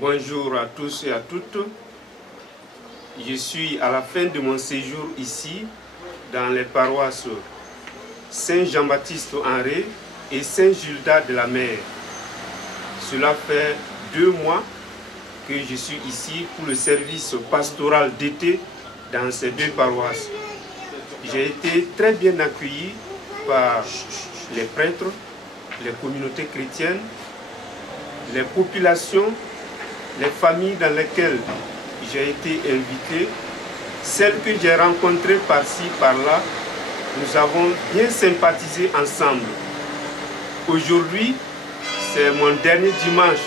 Bonjour à tous et à toutes. Je suis à la fin de mon séjour ici, dans les paroisses Saint-Jean-Baptiste-en-Ré et Saint-Gildas de la Mer. Cela fait 2 mois que je suis ici pour le service pastoral d'été dans ces 2 paroisses. J'ai été très bien accueilli par les prêtres, les communautés chrétiennes, les populations, les familles dans lesquelles j'ai été invité, celles que j'ai rencontrées par-ci, par-là. Nous avons bien sympathisé ensemble. Aujourd'hui, c'est mon dernier dimanche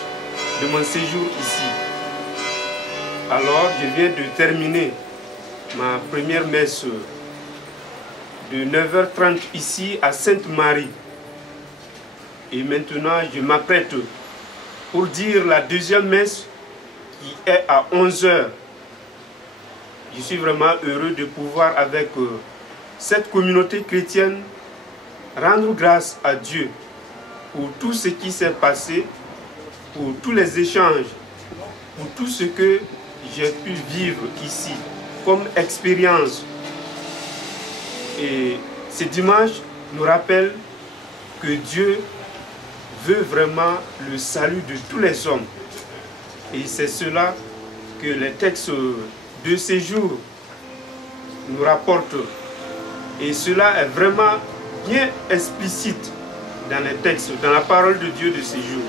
de mon séjour ici. Alors, je viens de terminer ma première messe de 9h30 ici à Sainte-Marie. Et maintenant, je m'apprête pour dire la deuxième messe qui est à 11h. Je suis vraiment heureux de pouvoir, avec cette communauté chrétienne, rendre grâce à Dieu pour tout ce qui s'est passé, pour tous les échanges, pour tout ce que j'ai pu vivre ici comme expérience. Et ce dimanche nous rappelle que Dieu veut vraiment le salut de tous les hommes. Et c'est cela que les textes de ces jours nous rapportent. Et cela est vraiment bien explicite dans les textes, dans la parole de Dieu de ces jours.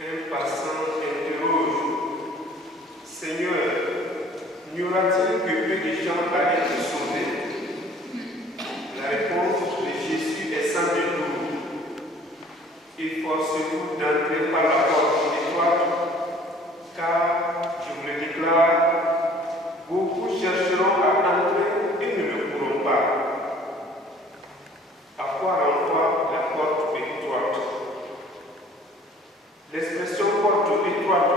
Un passant interroge: Seigneur, n'y aura-t-il que peu de gens à être sauvés? La réponse de Jésus est sans détour. Efforcez-vous d'entrer par la porte étroite, car, je vous le déclare, beaucoup chercheront à entrer et ne le pourront pas. À quoi renvoie la porte étroite? L'expression porte étroite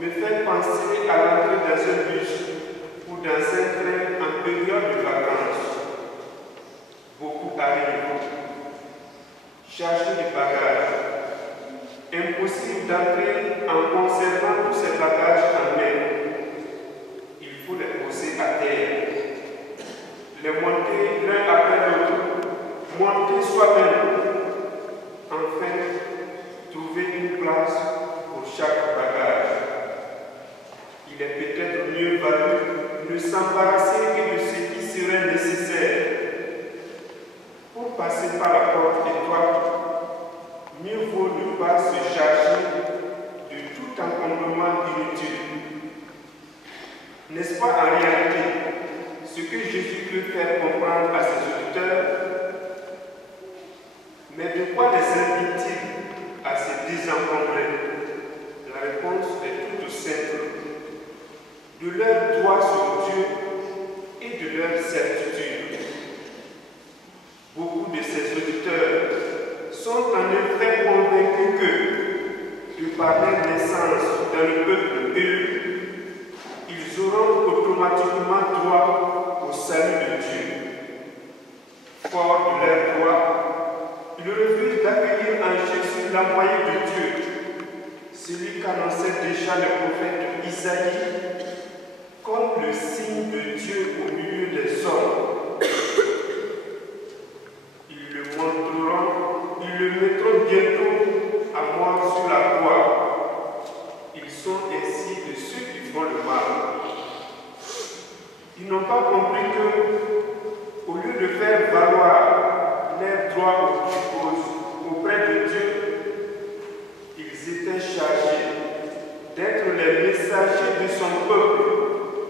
me fait penser à l'entrée dans un bus ou dans un train en période de vacances. Beaucoup arrivent, chargés de bagages. Impossible d'entrer en conservant tous ces bagages en main. Il faut les poser à terre, les monter l'un après l'autre, monter soi-même. Enfin, trouver une place pour chaque bagage. Il est peut-être mieux valu de s'embarrasser que de ce qui serait nécessaire. Pour passer par la porte étroite, mieux vaut ne pas se charger de tout encombrement inutile. N'est-ce pas en réalité ce que Jésus peut faire comprendre à ses auditeurs? Mais de quoi les invite-t-il à se désencombrer? La réponse est toute simple. De leur droit sur Dieu et de leur certitude. Beaucoup de ces auditeurs sont en effet convaincus que, de par leur naissance dans le peuple élu, ils auront automatiquement droit au salut de Dieu. Forts de leur droit, ils refusent d'accueillir en Jésus l'envoyé de Dieu, celui qu'annonçait déjà le prophète Isaïe, comme le signe de Dieu au milieu des hommes. Ils le montreront, ils le mettront bientôt à mort sur la croix. Ils qui n'ont pas compris que, au lieu de faire valoir leurs droits auprès de Dieu, ils étaient chargés d'être les messagers de son peuple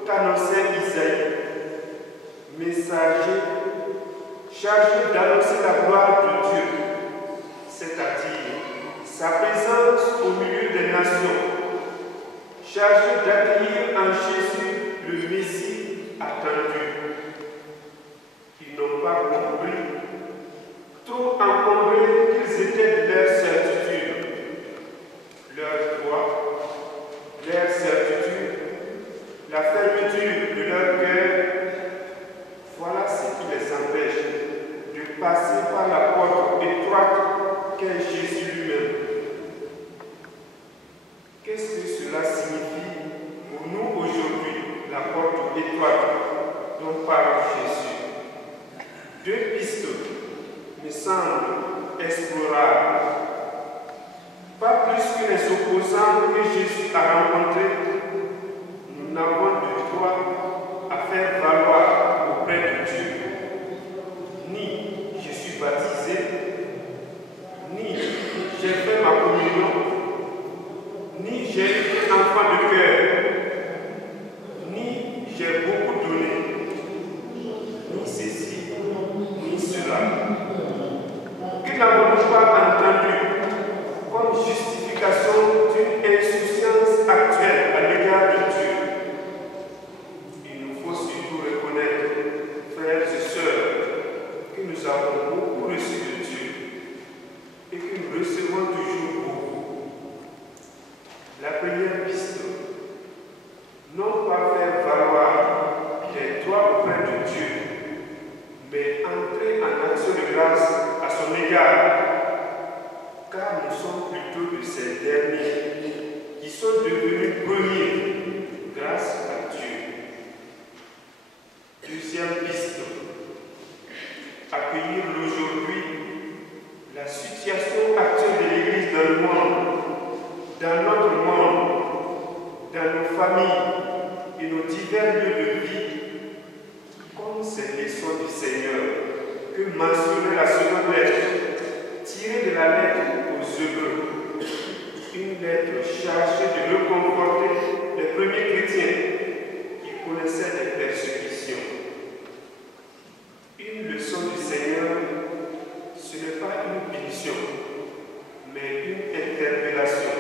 qu'annonçait Isaïe. Messagers chargés d'annoncer la gloire de Dieu, c'est-à-dire sa présence au milieu des nations, chargés d'accueillir en Jésus le Messie attendu. Ils n'ont pas compris, trop encombrés qu'ils étaient de leur certitude, leur foi, leur certitude, la fermeture de leur cœur. Voilà ce qui les empêche de passer par la porte étroite qu'est Jésus lui-même. Qu'est-ce que cela signifie pour nous aujourd'hui, la porte étroite dont parle Jésus? Deux pistes me semblent explorables. Pas plus que les opposants que Jésus a rencontrés, nous n'avons de droit à faire valoir auprès de Dieu. Ni je suis baptisé, ni j'ai fait ma communion, ni j'ai été enfant de cœur, ni j'ai beaucoup donné, ni ceci, ni cela. Que n'avons-nous pas entendu comme justification d'une insouciance actuelle à l'égard de Dieu? Il nous faut surtout reconnaître, frères et sœurs, que nous avons beaucoup reçu de Dieu et que nous recevons toujours beaucoup. La première piste, non pas faire valoir les droits auprès de Dieu, mais entrer en action de grâce à son égard, car nous sommes plutôt de ces derniers qui sont devenus premiers grâce à Dieu. Deuxième piste, accueillir aujourd'hui la situation actuelle de l'Église dans le monde, dans notre monde, dans nos familles et nos divers lieux de vie, comme ces leçons du Seigneur que mentionnait la seconde lettre, tirée de la lettre aux Hébreux, une lettre chargée de reconforter les premiers chrétiens qui connaissaient des persécutions. Une leçon du Seigneur, ce n'est pas une punition, mais une interpellation.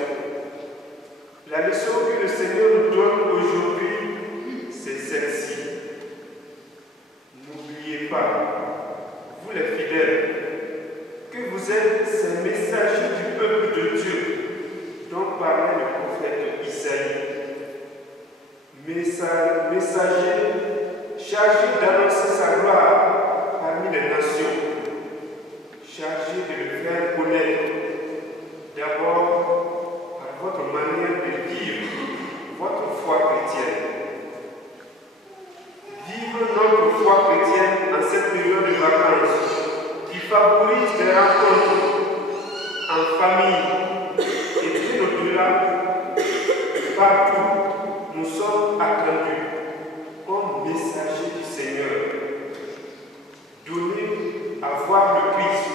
La leçon que le Seigneur nous donne aujourd'hui, c'est celle-ci. N'oubliez pas, vous les fidèles, que vous êtes ces messagers du peuple de Dieu dont parlait le prophète Isaïe. Messagers chargés d'annoncer sa gloire parmi les nations, chargés de le faire connaître d'abord par votre manière de vivre votre foi chrétienne. Vivre notre foi chrétienne en cette période de vacances qui favorise les rencontres en famille et bien au-delà, partout, nous sommes attendus comme messagers du Seigneur. Donnés à voir le Christ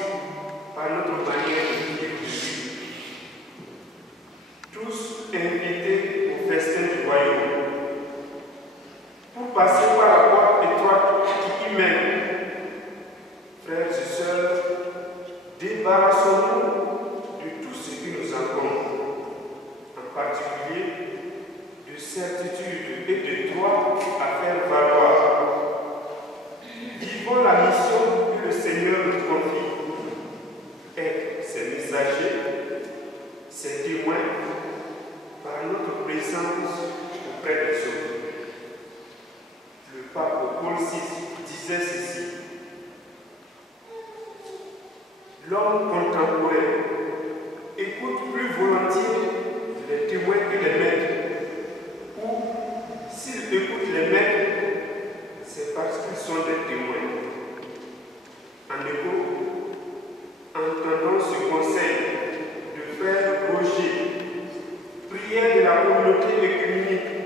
par notre manière de vivre. Tous invités au festin du royaume. Pour passer par la porte étroite qui y mène, frères et sœurs, débarrassons-nous de tout ce qui nous encombre, en particulier de certitude et de droit à faire valoir. Vivons la mission que le Seigneur nous confie. Être ses messagers, ses témoins, par notre présence auprès des autres. Le pape Paul VI disait ceci: l'homme contemporain écoute plus volontiers les témoins que les maîtres, ou s'il écoute les maîtres, c'est parce qu'ils sont des témoins. En écho, entendons ce conseil de frère Roger, prière de la communauté œcuménique